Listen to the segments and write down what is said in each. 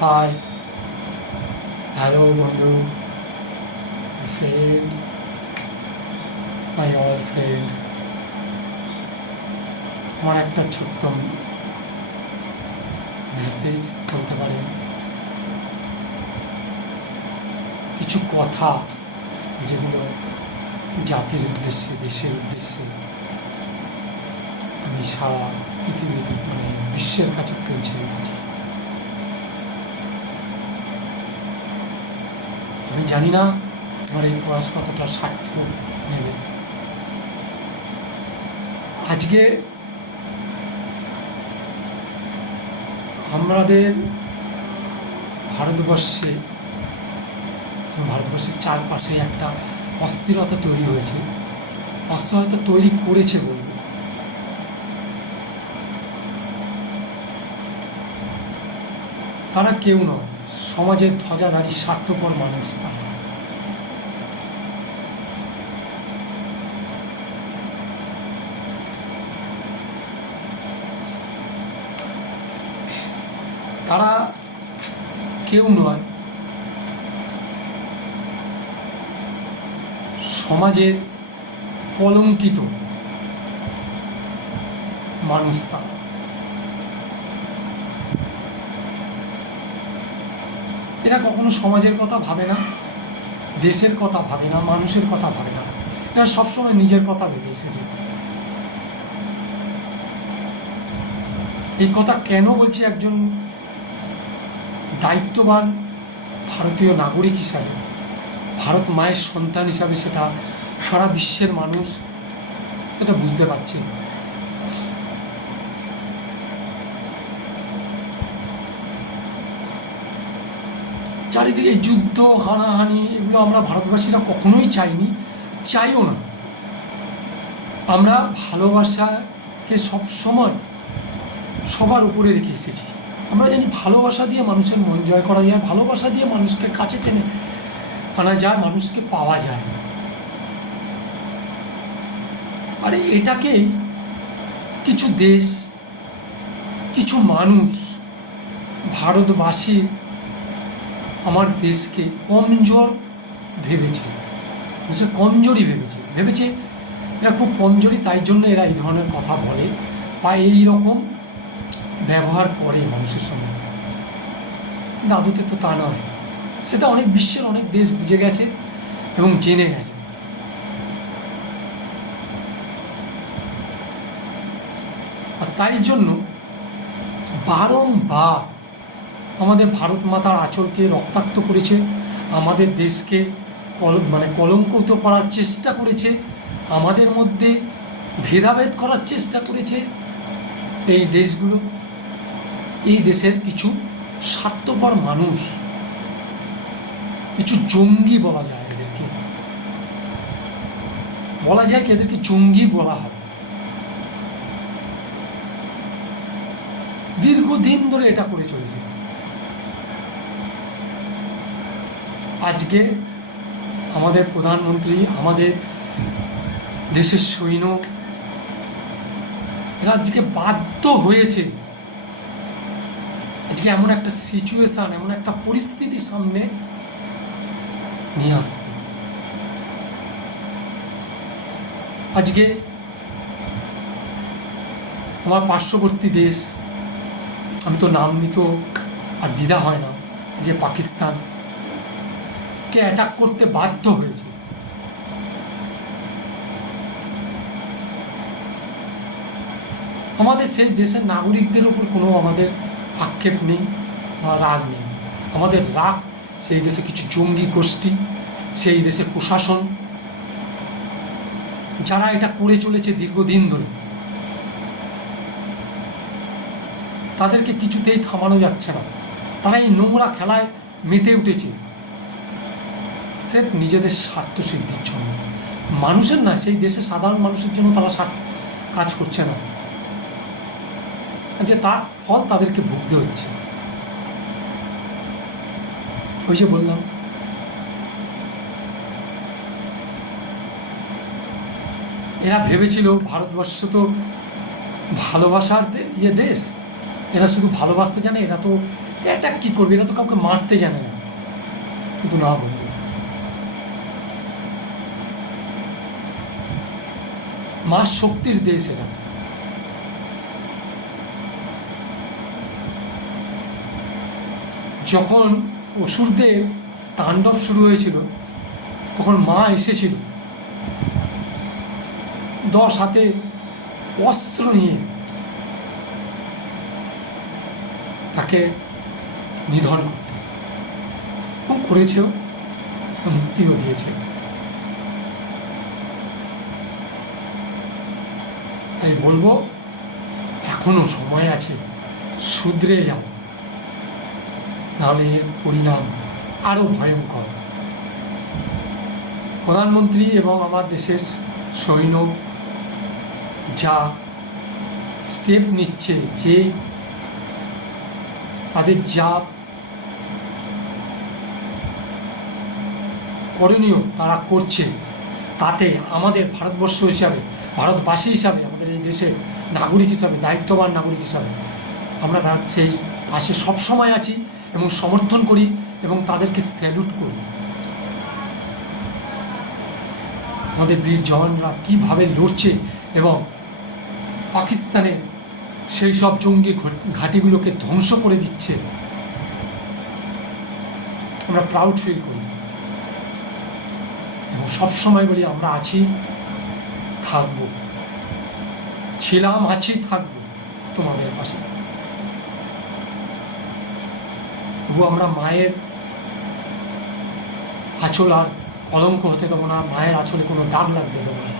High, hello বন্ধু, friend, my all friend. আমার একটা ছোট্ট মেসেজ বলতে পারেন, কিছু কথা যেগুলো জাতির উদ্দেশ্যে, দেশের উদ্দেশ্যে আমি সারা পৃথিবীতে বিশ্বের কাছে পৌঁছে দিতে চাই। আমি জানি না আমার এই প্রয়াস কতটা সার্থক নেবে। আজকে আমাদের ভারতবর্ষের চারপাশে একটা অস্থিরতা তৈরি হয়েছে, অস্থিরতা তৈরি করেছে বলব। তারা কেউ নয়, সমাজের ধ্বজাধারী স্বার্থপর মানুষ। তারা কেউ নয়, সমাজের কলঙ্কিত মানুষ। তারা এরা কখনো সমাজের কথা ভাবে না, দেশের কথা ভাবে না, মানুষের কথা ভাবে না। এরা সবসময় নিজের কথা ভেবে এসেছে। এই কথা কেন বলছি? একজন দায়িত্ববান ভারতীয় নাগরিক হিসাবে, ভারত মায়ের সন্তান হিসাবে সেটা সারা বিশ্বের মানুষ সেটা বুঝতে পারছে। চারিদিকে যুদ্ধ, হানাহানি, এগুলো আমরা ভারতবাসীরা কখনোই চাইনি, চাইও না। আমরা ভালোবাসাকে সবসময় সবার উপরে রেখে এসেছি। আমরা জানি ভালোবাসা দিয়ে মানুষের মন জয় করা যায়, ভালোবাসা দিয়ে মানুষকে কাছে টেনে আনা যায়, মানুষকে পাওয়া যায়। আর এটাকেই কিছু দেশ, কিছু মানুষ ভারতবাসী আমার দেশকে কমজোর ভেবেছে, কমজোরি ভেবেছে এরা খুব কমজোরি, তাই জন্য এরা এই ধরনের কথা বলে বা এই রকম ব্যবহার করে মানুষের সঙ্গে। কিন্তু আদতে তো তা নয়। সেটা অনেক বিশ্বের অনেক দেশ বুঝে গেছে এবং জেনে গেছে। আর তাই জন্য বারংবার আমাদের ভারত মাতার আঁচলকে রক্তাক্ত করেছে, আমাদের দেশকে কলঙ্কিত করার চেষ্টা করেছে, আমাদের মধ্যে ভেদাভেদ করার চেষ্টা করেছে এই দেশগুলো। এই দেশের কিছু স্বার্থপর মানুষ, কিছু জঙ্গি বলা যায় এদেরকে, বলা যায় কি এদেরকে জঙ্গি বলা হয়। দীর্ঘদিন ধরে এটা করে চলেছে। আজকে আমাদের প্রধানমন্ত্রী, আমাদের দেশের সৈন্য, এরা আজকে বাধ্য হয়েছে আজকে এমন একটা সিচুয়েশন, এমন একটা পরিস্থিতি সামনে নিয়ে আসতে। আজকে আমার পার্শ্ববর্তী দেশ, আমি তো নাম নিতে আর দ্বিধা হয় না, যে পাকিস্তানকে অ্যাটাক করতে বাধ্য হয়েছে। আমাদের সেই দেশের নাগরিকদের উপর কোনো আমাদের আক্ষেপ নেই বা রাগ নেই। আমাদের রাগ সেই দেশে কিছু জঙ্গি গোষ্ঠী, সেই দেশের প্রশাসন, যারা এটা করে চলেছে দীর্ঘদিন ধরে। তাদেরকে কিছুতেই থামানো যাচ্ছে না। তারা এই নোংরা খেলায় মেতে উঠেছে স্রেফ নিজেদের স্বার্থ সিদ্ধির জন্য। মানুষের না, সেই দেশের সাধারণ মানুষের জন্য তারা কাজ করছে না, যে তার ফল তাদেরকে ভুগতে হচ্ছে। ওই যে বললাম, এরা ভেবেছিল ভারতবর্ষ তো ভালোবাসার দেশ, এরা শুধু ভালোবাসতে জানে, এরা তো এটা কি করবে, এটা তো কাউকে মারতে জানে না। কিন্তু না বলবে, মা শক্তির দেশ এটা। যখন অসুরদের তাণ্ডব শুরু হয়েছিল তখন মা এসেছিল 10 হাতে অস্ত্র নিয়ে তাকে নিধন করতে, এবং করেছেও, মুক্তিও দিয়েছে। তাই বলবো এখনো সময় আছে, শুধরে যাও, নাহলে এর পরিণাম আরো ভয়ঙ্কর। প্রধানমন্ত্রী এবং আমার দেশের সৈন্য যা স্টেপ নিচ্ছে, যে তাদের যা করণীয় তারা করছে, তাতে আমাদের ভারতবর্ষ হিসাবে, ভারতবাসী হিসাবে, আমাদের এই দেশের নাগরিক হিসাবে, দায়িত্ববান নাগরিক হিসাবে আমরা তার সেই পাশে সবসময় আছি এবং সমর্থন করি এবং তাদেরকে স্যালুট করি। আমাদের বীর জওয়ানরা কীভাবে লড়ছে এবং পাকিস্তানের সেই সব জঙ্গি ঘাঁটিগুলোকে ধ্বংস করে দিচ্ছে, আমরা প্রাউড ফিল করি এবং সবসময় বলি আমরা আছি, থাকবো, ছিলাম, আছি, থাকবো তোমাদের পাশে। তবু আমরা মায়ের আঁচল আর কলঙ্ক হতে দেবো না, মায়ের আঁচলে কোনো দাগ লাগতে দেবো না।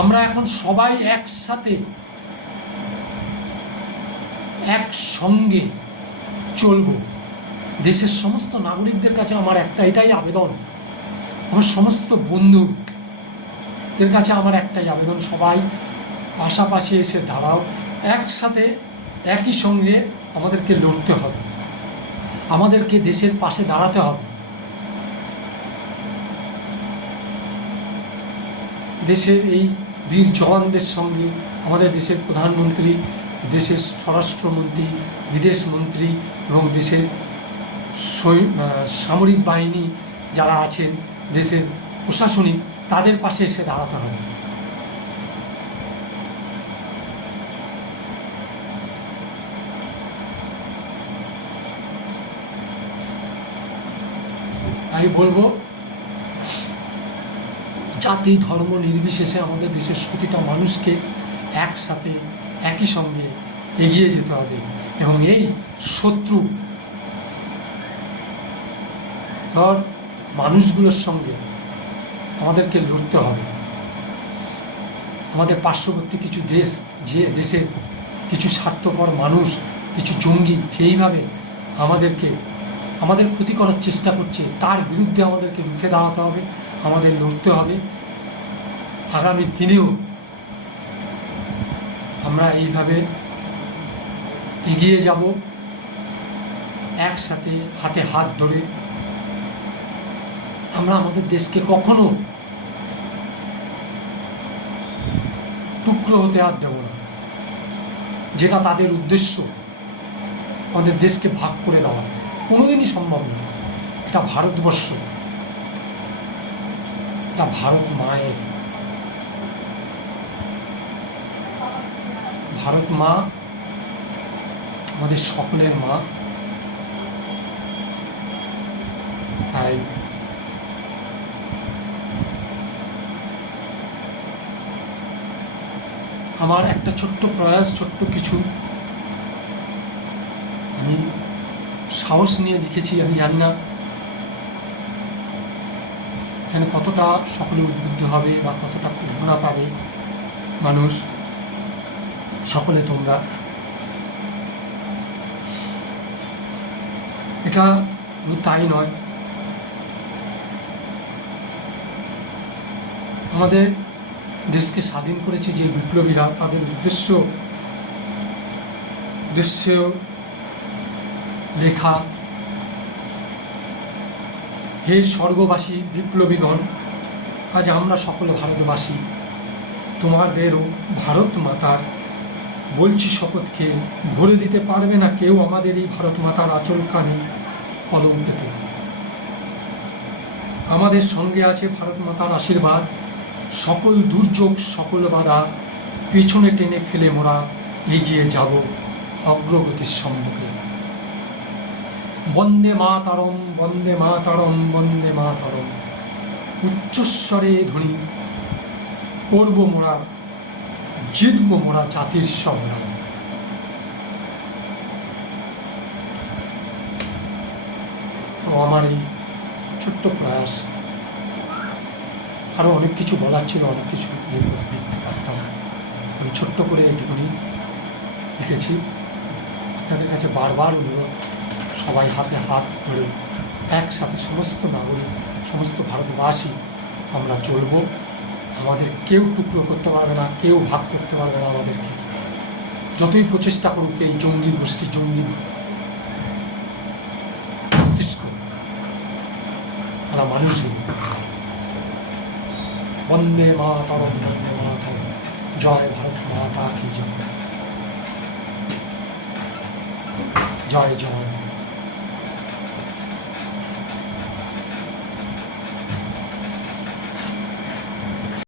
আমরা এখন সবাই একসাথে একসঙ্গে চলব। দেশের সমস্ত নাগরিকদের কাছে আমার এটাই আবেদন, আমার সমস্ত বন্ধুদের কাছে আমার একটাই আবেদন, সবাই পাশাপাশি এসে দাঁড়াও, একসাথে একই সঙ্গে আমাদেরকে লড়তে হবে, আমাদেরকে দেশের পাশে দাঁড়াতে হবে। দেশের এই বীর জওয়ানদের সঙ্গে আমাদের দেশের প্রধানমন্ত্রী, দেশের স্বরাষ্ট্রমন্ত্রী, বিদেশ মন্ত্রী এবং দেশের সামরিক বাহিনী যারা আছেন, দেশের প্রশাসনিক, তাদের পাশে এসে দাঁড়াতে হবে। তাই বলবো জাতি ধর্ম নির্বিশেষে আমাদের দেশের প্রতিটা মানুষকে একসাথে একই সঙ্গে এগিয়ে যেতে হবে এবং এই শত্রু মানুষগুলোর সঙ্গে আমাদেরকে লড়তে হবে। আমাদের পার্শ্ববর্তী কিছু দেশ, যে দেশের কিছু স্বার্থপর মানুষ, কিছু জঙ্গি যেইভাবে আমাদের ক্ষতি করার চেষ্টা করছে, তার বিরুদ্ধে আমাদেরকে রুখে দাঁড়াতে হবে, আমাদের লড়তে হবে। আগামী দিনেও আমরা এইভাবে এগিয়ে যাব, একসাথে হাতে হাত ধরে। আমরা আমাদের দেশকে কখনো টুকরো হতে আর দেব না, যেটা তাদের উদ্দেশ্য, আমাদের দেশকে ভাগ করে দেওয়া কোনোদিনই সম্ভব নয়। এটা ভারতবর্ষ, এটা ভারত মায়ের, ভারত মা আমাদের সকলের মা। তাই আমার একটা ছোট্ট প্রয়াস, ছোট্ট কিছু আমি সাহস নিয়ে লিখেছি। আমি জানি না এখানে কতটা সকলে উদ্বুদ্ধ হবে বা কতটা প্রেরণা পাবে মানুষ। সকলে তোমরা এটা তাই নয়, আমাদের দেশকে স্বাধীন করেছে যে বিপ্লবীরা, তাদের উদ্দেশ্য লেখা, হে স্বর্গবাসী বিপ্লবীগণ, আজ আমরা সকলে ভারতবাসী, তোমাদেরও ভারত মাতার বলছি শপথ খেয়ে, ভরে দিতে পারবে না কেউ আমাদের এই ভারত মাতার আঁচল কানে কলঙ্কেতে। আমাদের সঙ্গে আছে ভারত মাতার আশীর্বাদ, সকল দুর্যোগ সকল বাধা পেছনে টেনে ফেলে মোরা এগিয়ে যাব অগ্রগতির সম্মুখে। বন্দে মাতরম, বন্দে মাতরম, বন্দে মাতরম, উচ্চস্বরে ধ্বনি করব মোরা, জিতব মোরা জাতির সংগ্রাম। তো আমার এই ছোট্ট প্রয়াস, আরও অনেক কিছু বলার ছিল, অনেক কিছু লিখতে পারতাম, আমি ছোট্ট করে এইটুকুনি লিখেছি। আপনাদের কাছে বারবার অনুরোধ, সবাই হাতে হাত ধরে একসাথে সমস্ত নাগরিক, সমস্ত ভারতবাসী আমরা চলব। আমাদের কেউ টুকরো করতে পারবে না, কেউ ভাগ করতে পারবে না আমাদেরকে, যতই প্রচেষ্টা করুক এই জঙ্গি গোষ্ঠী, জঙ্গি মস্তিষ্ক আমরা মানুষগুলো। বন্দে মাতরম, বন্দে মাতরম, জয় ভারত মাতা কি জয়, জয় জয়।